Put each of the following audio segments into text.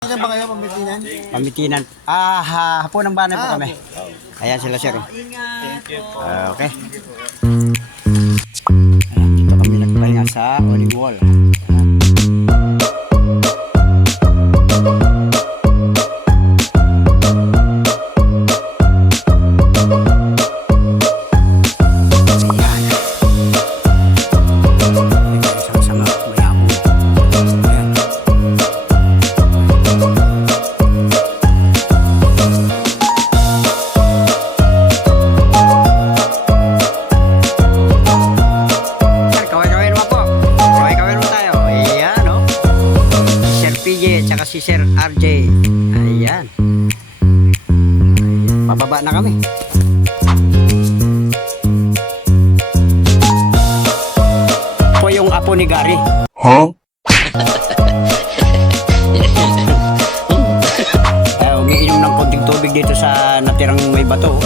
Saan ba kayo pamitinan? Pamitinan. Hapon ng banay po kami. Ayan sila sir. Okay. Ayan, dito kami nagpahinga sa Olive Wall. Tsaka si Sir RJ. Ayan. Pababa na kami. Po yung apo ni Gary. Huh? Umiinom ng konting tubig dito sa natirang may bato.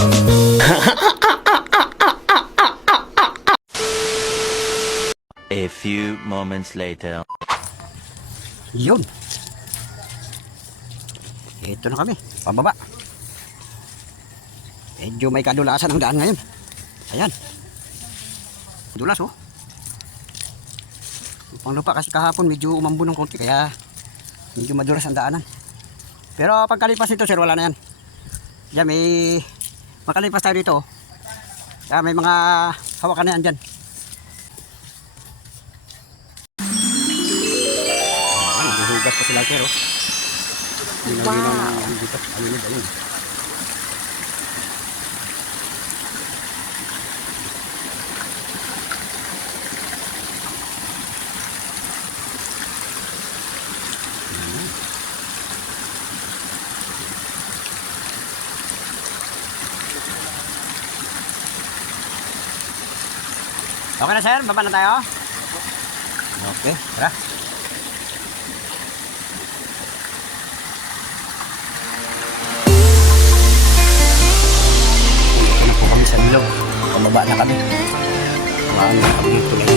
A few moments later. Yun. Ito na kami, pababa. Medyo may kadulasan ang daan ngayon. Ayan. Dulas oh. Upang lupa kasi kahapon medyo umambo ng konti kaya medyo madulas ang daanan. Pero pagkalipas nito sir, wala na yan. Diyan may makalipas tayo dito. Kaya may mga hawakan na yan dyan. Hugas pa sila sir oh. Ginaw dito. Ayun. Okay na sir, baba na tayo. Okay, tara. Sa bilog, pababa na kami. Kumain na kami dito.